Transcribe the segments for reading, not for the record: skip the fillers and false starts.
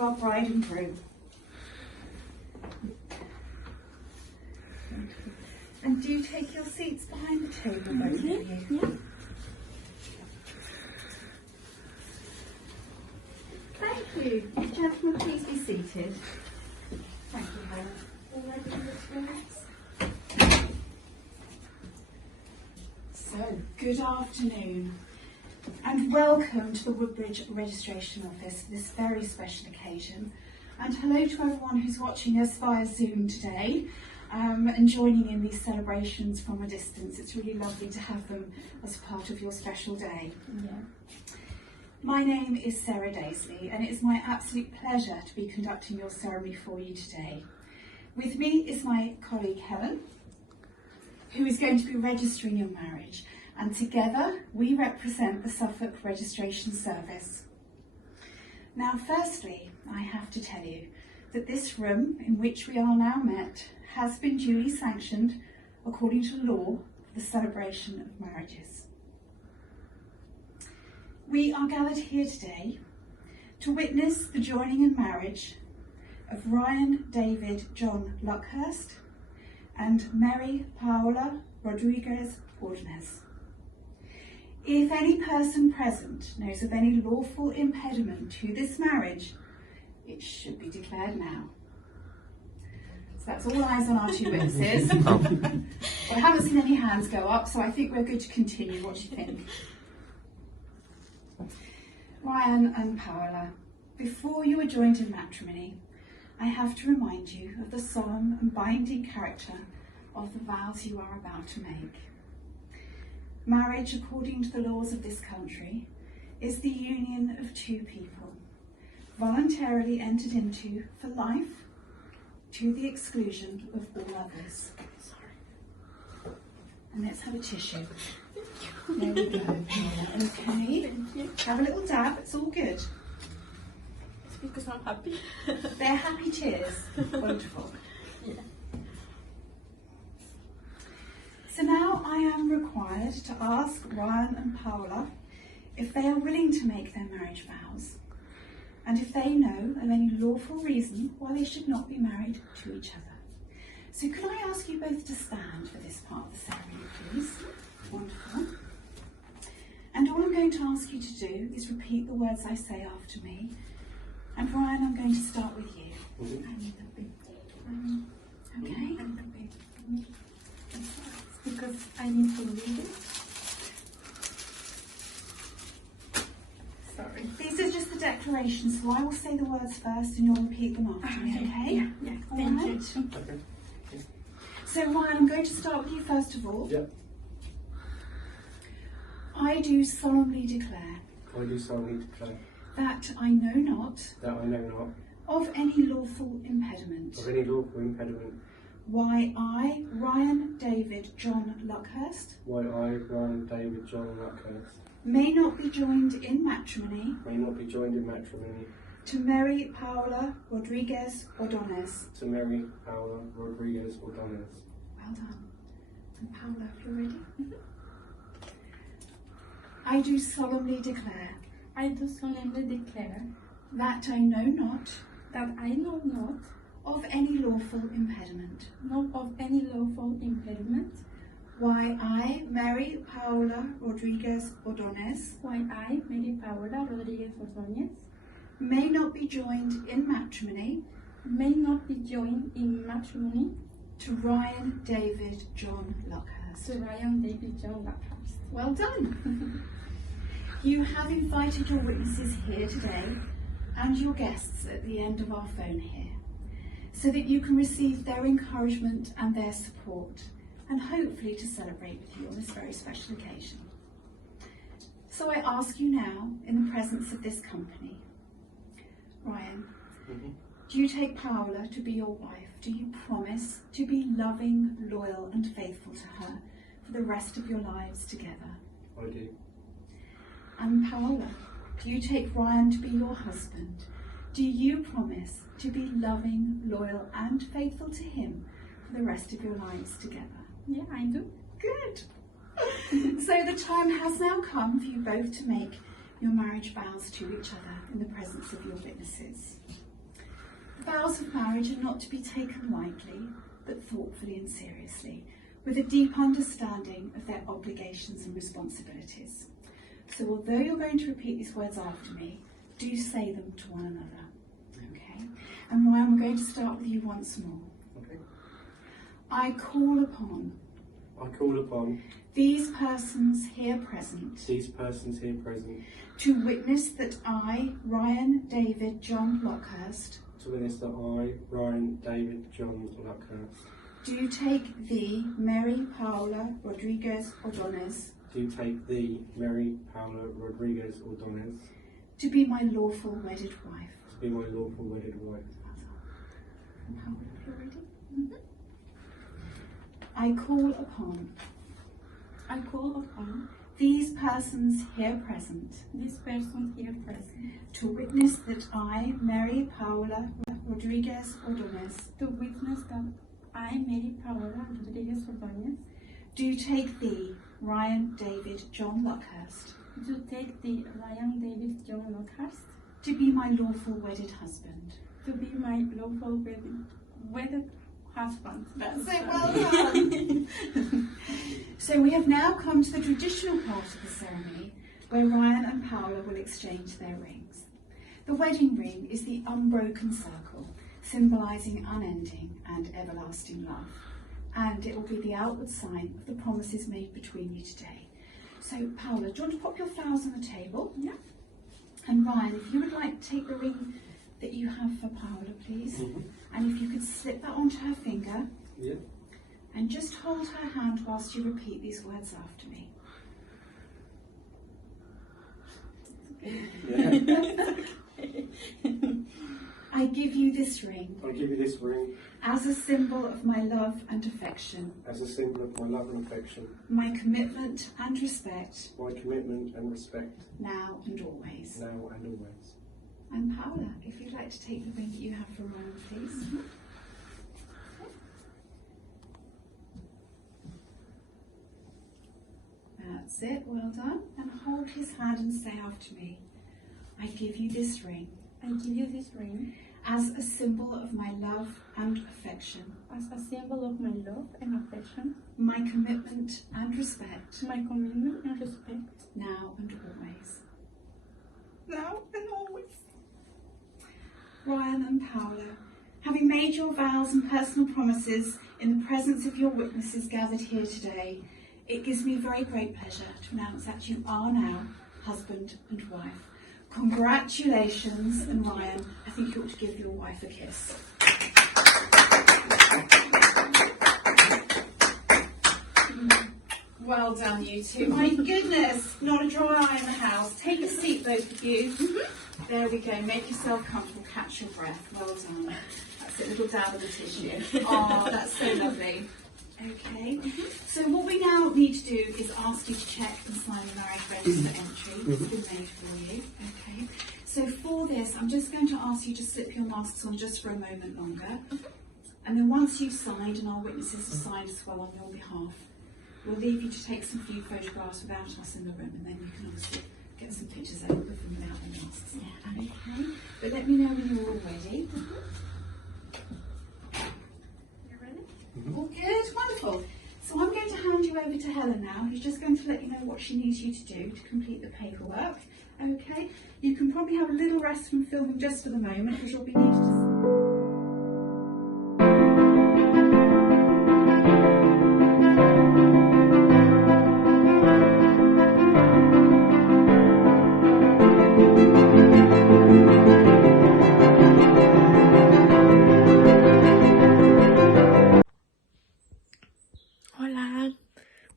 of our bride and groom. And do take your seats behind the table, both of you. Yeah. Thank you. Gentlemen, please be seated. Thank you, Helen. All ready for the drinks? So, good afternoon and welcome to the Woodbridge Registration Office for this very special occasion. And hello to everyone who's watching us via Zoom today and joining in these celebrations from a distance. It's really lovely to have them as part of your special day. Yeah. My name is Sarah Daisley and it is my absolute pleasure to be conducting your ceremony for you today. With me is my colleague Helen, who is going to be registering your marriage, and together we represent the Suffolk Registration Service. Now firstly, I have to tell you that this room in which we are now met has been duly sanctioned according to law for the celebration of marriages. We are gathered here today to witness the joining in marriage of Ryan David John Luckhurst and Meri Paola Rodriguez Ordonez. If any person present knows of any lawful impediment to this marriage, it should be declared now. So that's all eyes on our two witnesses. Well, I haven't seen any hands go up, so I think we're good to continue. What do you think? Ryan and Paola, before you are joined in matrimony, I have to remind you of the solemn and binding character of the vows you are about to make. Marriage, according to the laws of this country, is the union of two people, voluntarily entered into for life, to the exclusion of all others. Sorry. And let's have a tissue. There we go. Okay. Have a little dab, it's all good. It's because I'm happy. They're happy tears. Wonderful. Yeah. So now I am required to ask Ryan and Paola if they are willing to make their marriage vows, and if they know of any lawful reason why they should not be married to each other. So could I ask you both to stand for this part of the ceremony, please? Wonderful. And all I'm going to ask you to do is repeat the words I say after me. And Ryan, I'm going to start with you. Okay? Because I need to read it. Sorry. These are just the declarations, so I will say the words first and you'll repeat them after me, okay? Yeah. All Thank right. you. Okay. So Ryan, I'm going to start with you first of all. Yeah. I do solemnly declare I do solemnly declare that I know not that I know not of any lawful impediment of any lawful impediment why I, Ryan David John Luckhurst, why I, Ryan David John Luckhurst, may not be joined in matrimony may not be joined in matrimony to Meri Paola Rodriguez Ordonez. to Meri Paola Rodriguez Ordonez. Well done. And Paola, if you're ready. I do solemnly declare I do solemnly declare that I know not that I know not of any lawful impediment of any lawful impediment why I, Meri Paola Rodriguez Ordonez, why I, Meri Paola Rodriguez Ordonez, may not be joined in matrimony may not be joined in matrimony to Ryan David John Luckhurst. to Ryan David John Luckhurst. Well done. You have invited your witnesses here today and your guests at the end of our phone here, so that you can receive their encouragement and their support, and hopefully to celebrate with you on this very special occasion. So I ask you now, in the presence of this company, Ryan, do you take Paola to be your wife? Do you promise to be loving, loyal and faithful to her for the rest of your lives together? I do. And Paola, do you take Ryan to be your husband? Do you promise to be loving, loyal and faithful to him for the rest of your lives together? Yeah, I do. Good. So the time has now come for you both to make your marriage vows to each other in the presence of your witnesses. Vows of marriage are not to be taken lightly, but thoughtfully and seriously, with a deep understanding of their obligations and responsibilities. So although you're going to repeat these words after me, do say them to one another. Okay? And Ryan, we're going to start with you once more. Okay. I call upon I call upon these persons here present to witness that I, Ryan David John Lockhurst, to witness that I, Ryan David John Luckhurst, do take thee, Meri Paula Rodriguez Ordonez, do take thee, Meri Paula Rodriguez Ordonez, to be my lawful wedded wife. to be my lawful wedded wife. Paula, if you're ready. I call upon these persons here present to witness that I, Meri Paula Rodriguez Ordonez, to witness that I, Meri Paula Rodriguez Ordonez, do take thee, Ryan David John Lockhurst, do take the Ryan David John Lockhurst to be my lawful wedded husband. to be my lawful wedded husband. That's it, well done. So we have now come to the traditional part of the ceremony where Ryan and Paula will exchange their rings. The wedding ring is the unbroken circle, symbolising unending and everlasting love. And it will be the outward sign of the promises made between you today. So Paula, do you want to pop your flowers on the table? Yeah. And Ryan, if you would like to take the ring that you have for Paula, please. Mm-hmm. And if you could slip that onto her finger. Yeah. And just hold her hand whilst you repeat these words after me. Yeah. I give you this ring I give you this ring as a symbol of my love and affection, as a symbol of my love and affection, my commitment and respect, my commitment and respect, now and always. now and always. And Paula, if you'd like to take the ring that you have for Ryan, please. That's it, well done. And hold his hand and say after me, I give you this ring I give you this ring as a symbol of my love and affection, as a symbol of my love and affection, my commitment and respect, my commitment and respect, now and always. now and always. Ryan and Paula, having made your vows and personal promises in the presence of your witnesses gathered here today, it gives me very great pleasure to announce that you are now husband and wife. Congratulations, and Ryan, I think you ought to give your wife a kiss. Well done, you two. My goodness, not a dry eye in the house. Take a seat, both of you. There we go. Make yourself comfortable. Catch your breath. Well done. That's it. A little dab of the tissue. Oh, that's so lovely. Okay. So what we now need to do is ask you to check and sign the marriage register entry that's been made for you. Okay. So for this, I'm just going to ask you to slip your masks on just for a moment longer. And then once you've signed and our witnesses have signed as well on your behalf, we'll leave you to take some few photographs without us in the room, and then you can obviously get some pictures out with them without the masks. Yeah. Okay. But let me know when you're all ready. All good, wonderful. So I'm going to hand you over to Helen now, who's just going to let you know what she needs you to do to complete the paperwork. Okay, you can probably have a little rest from filming just for the moment, because you'll be needed to... Hola,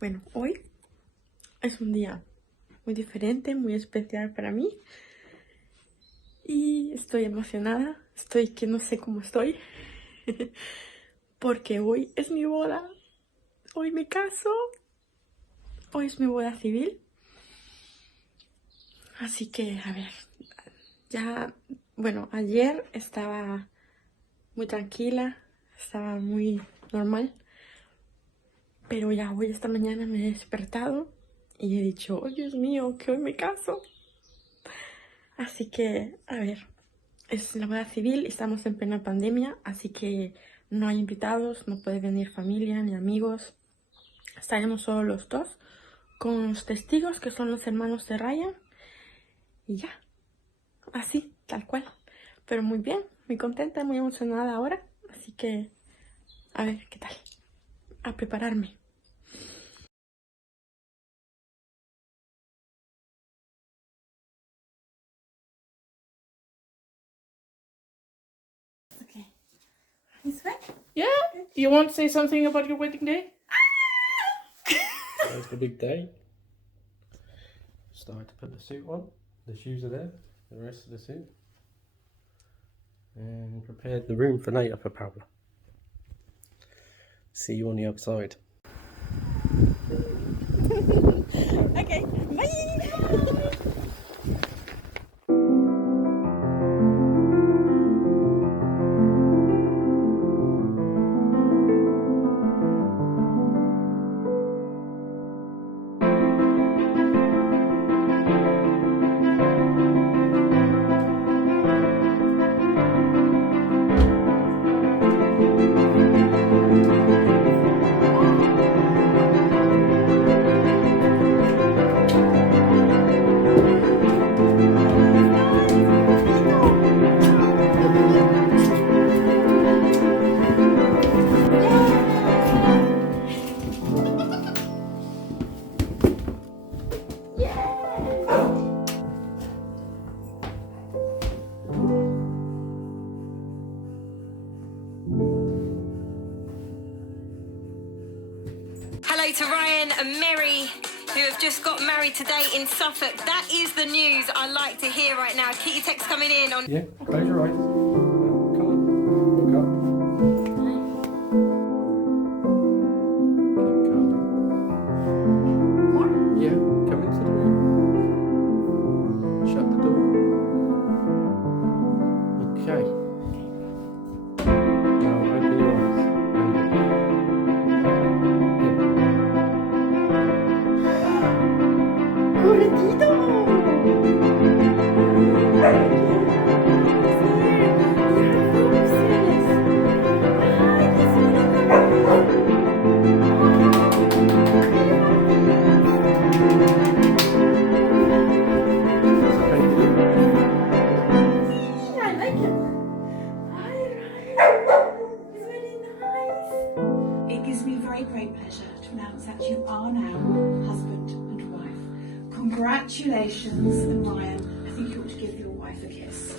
bueno, hoy es un día muy diferente, muy especial para mí y estoy emocionada, estoy que no sé cómo estoy porque hoy es mi boda, hoy me caso, hoy es mi boda civil, así que a ver, ya, bueno, ayer estaba muy tranquila, estaba muy normal. Pero ya hoy, esta mañana, me he despertado y he dicho, oh Dios mío, que hoy me caso. Así que, a ver, es la boda civil y estamos en plena pandemia, así que no hay invitados, no puede venir familia ni amigos. Estaremos solo los dos, con los testigos que son los hermanos de Ryan. Y ya, así, tal cual. Pero muy bien, muy contenta, muy emocionada ahora. Así que, a ver, ¿qué tal? A prepararme. Okay. This way? Yeah. You want to say something about your wedding day? It's the big day. Started to put the suit on. The shoes are there. The rest of the suit. And prepared the room for later for Paula. See you on the outside. Okay, bye! Hello to Ryan and Meri, who have just got married today in Suffolk. That is the news I like to hear right now. Keep your text coming in on... Yeah, close your eyes. Come on. Look up. Keep coming. Yeah, come into the room. Shut the door. Okay. Now open your eyes. And look. It gives me very great pleasure to announce that you are now husband and wife. Congratulations, and Ryan, I think you ought to give your wife a kiss.